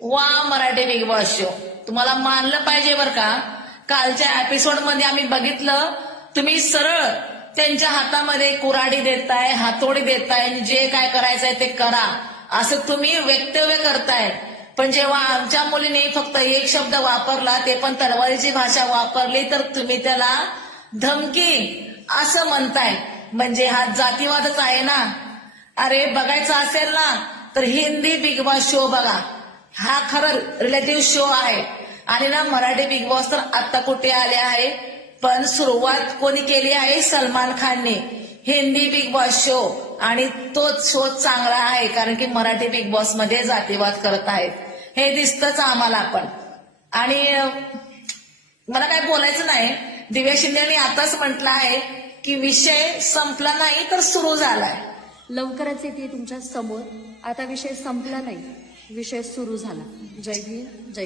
वा Marathi big boss show, तुम्हाला मानलं पाहिजे बरं का. कालच्या एपिसोड मध्ये आम्ही बघितलं, तुम्ही सरळ त्यांच्या हातामध्ये कुऱ्हाडी देताय, हातोडी देताय, जे काय करायचंय ते करा असं तुम्ही वक्तव्य करताय. पण जेव्हा आमच्या मुलीने फक्त एक शब्द वापरला, ते पण तलवारीची भाषा वापरली, तर तुम्ही त्याला धमकी असं म्हणताय. म्हणजे हा जातीवादच आहे ना. अरे बघायचं असेल ना तर हिंदी बिग बॉस शो बघा, हा खरं रिलेटिव्ह शो आहे. आणि ना मराठी बिग बॉस तर आता कुठे आले आहे, पण सुरुवात कोणी केली आहे, सलमान खानने. हिंदी बिग बॉस शो, आणि तोच शो चांगला आहे कारण की मराठी बिग बॉस मध्ये जातीवाद करत आहेत, हे दिसतंच आम्हाला पण. आणि मला काय बोलायचं नाही, दिव्या शिंदेने आताच म्हटलं आहे की विषय संपला नाही तर सुरू झालाय. लवकरच येते तुमच्या समोर. आता विषय संपला नाही, विषय सुरू झाला. जय भीम, जय